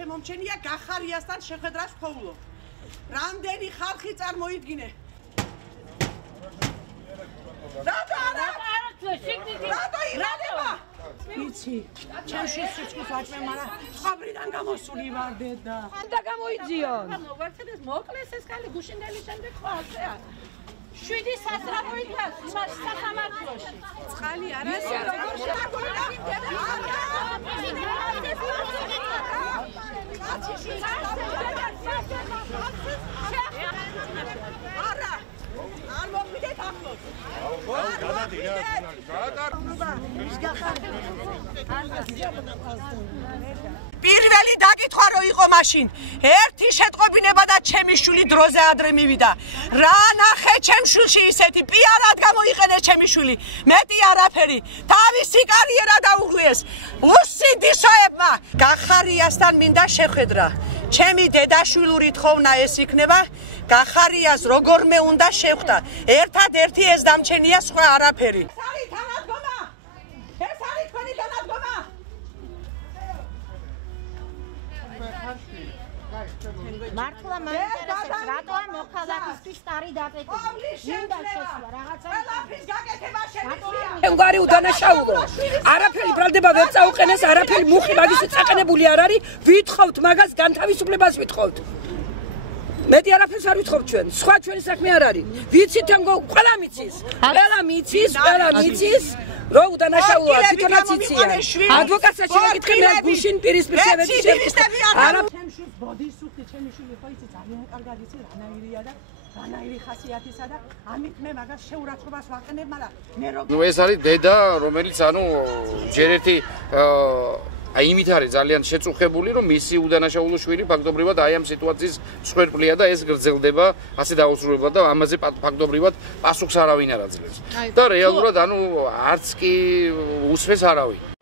შემომჩენია გახარიასთან შეხვედრას ფოულო. რამდენი ხალხი წარმოიდგინე? რატო ირადება? იცი, ჩემში სიჩქის ვაჭმე, მაგრამ ხაბრიდან გამოსული ვარ დედა. და გამოიძიონ. ვერცედეს მოკლეს ეს კალი გუშინდელი შემდეგ ხო ასეა. 7 სასწრაფოით იმას სასამართლოში. წყალი არა პირველი დაკითხვა რო იყო მაშინ ერთი შეტყობინება და ჩემი შვილი დროზე ადრე მივიდა რა ნახე ჩემ შვილში ისეთი პიარად გამოიყენეს ჩემი შვილი მეტი არაფერი თავისი კარიერა დაუღვიეს უსიდისოებმა გახარიასთან მინდა შეხვედრა ჩემი დედაშვილური თხოვნა ეს იქნება გახარიას როგორმე უნდა შეხვდა ერთადერთი ეს დამჩენია სხვა არაფერი ეს არის თანადგომა ეს არის თქვენი თანადგომა მართლა მაინტერესებს რატოა მოქალაქისთვის სტარი დაკეთება მინდა შესვლა რაღაცა ყველაფრის გაკეთება შემიძლია მგვარი უდანაშაულო არაფერი ბრალდება ვერ წაუყენეს არაფერი მუხი მაგის წაყენებული არ არის ვითხოვთ მაგას განთავისუფლებას ვითხოვთ მეტი არაფერს არ ვითხოვთ ჩვენ სხვა ჩვენი საქმე არ არის ვიცით ყველა მიცის რო udanašauloa თვითონაც იციან ადვოკატსაც შეგეკითხე მე გუშინ პირისპირ შევედი არა ჩემშვილს ბოდის სუხი ჩემი შვილი ხო იცი ძალიან კარგად იცი რანაირია და რანაირი ხასიათისა და ამით მე მაგას შეურაცხყოფას ვაყენებ მაგრამ მე ნუ ეს არის დედა რომელიც ანუ ჯერ ერთი აი იმით არის ძალიან შეწუხებული რომ მისი udanašaulo შვილი ფაქტობრივად აი ამ სიტუაციის მსხვერპლია და ეს გრძელდება ასე დაუსრულებლად და ამაზე ფაქტობრივად პასუხს არავინ არ აძლევს და რეალურად ანუ არც კი უსვეს არავინ